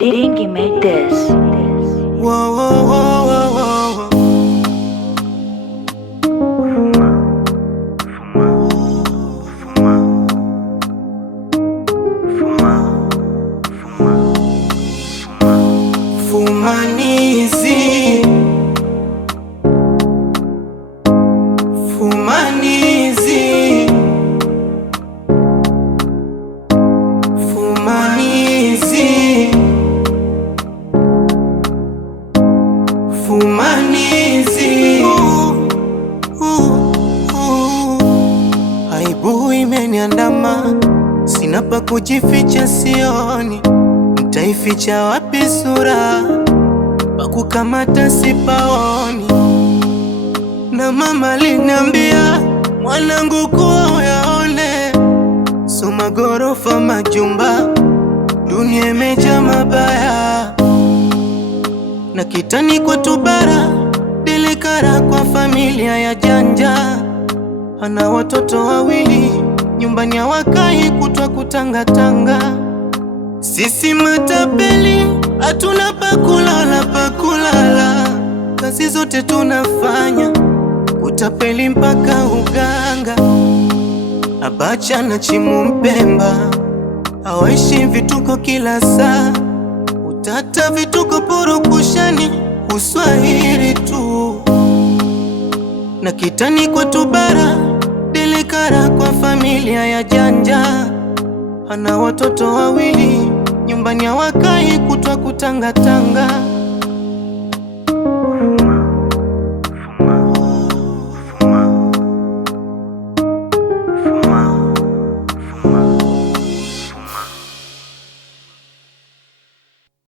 Dingy made this. Whoa, whoa, whoa, whoa, whoa. Fumanizi, fumanizi, fumanizi, fumanizi. Aibu imeniandama, sina pa kujificha, sioni nitaificha wapi sura, pakukamata sipaoni. Na mama aliniambia, mwanangu, kuwa uyaone, soma gorofa majumba, dunia imejaa mabaya. Na kitani kwetu bara, delikara kwa familia ya janja, ana watoto wawili, nyumbani hawakai, kutwa kutangatanga. Sisi matapeli, hatuna pakulala, kazi zote tunafanya, kutapeli mpaka uganga. Abacha na Chimu Mpemba, hawaishi vituko kila saa, utata vituko purukushani, uswahili tu. Na kitani kwetu bara, delikara kwa familia ya janja, ana watoto wawili, nyumbani hawakai, kutwa kutangatanga.